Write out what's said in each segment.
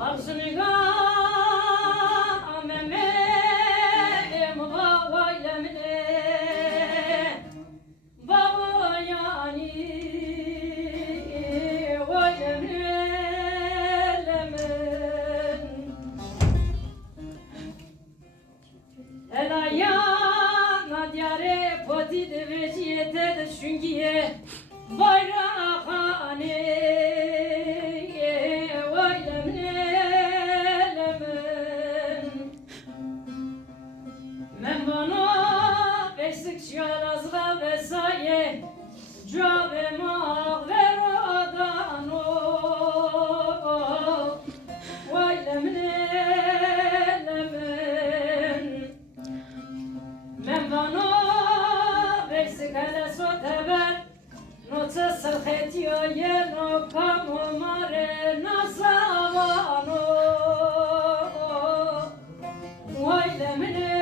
Arzuniga ameme muvavaylemine baba yani vaylemine lemen elaya diyare poti de veciyete de şüngiye bayrağane Şarazga vesaye Cave mağveradano Vay lemne lemen Men bana Veysik hele soteber Noce sılhetiyo yeno Kamu mare nasavano Vay lemne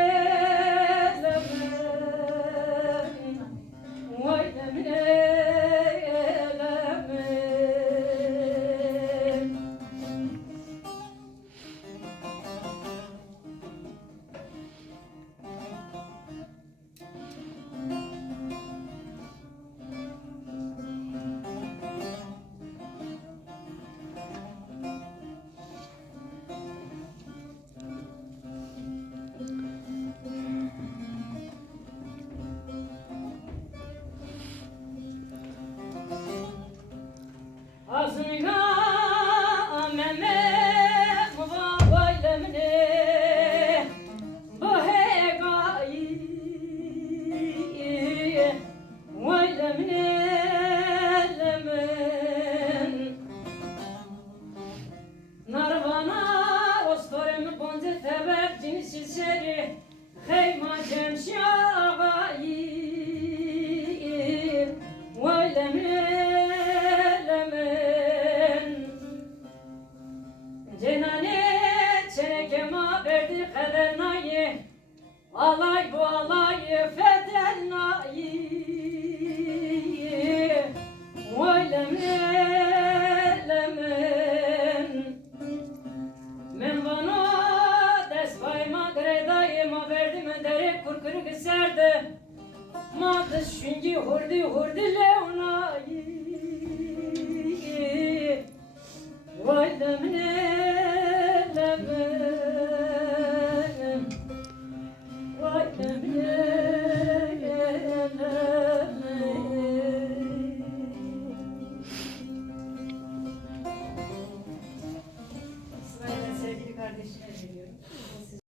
Azmiga ameme muvavaylemine Bahegai vaylemine lemen Narvana ostorem bonze teber cinsi seri Heyma cemşi ağayı vaylemine Cenane çekema verdi kadernayi Alay bu alayı fedelnayi Vaylemelemen Men bana despayma gredayıma verdim dere kurkuru gıserdi Madız şüngi hurdi hurdi leonayi Vaylemelemen Sevgili kardeşime veriyorum.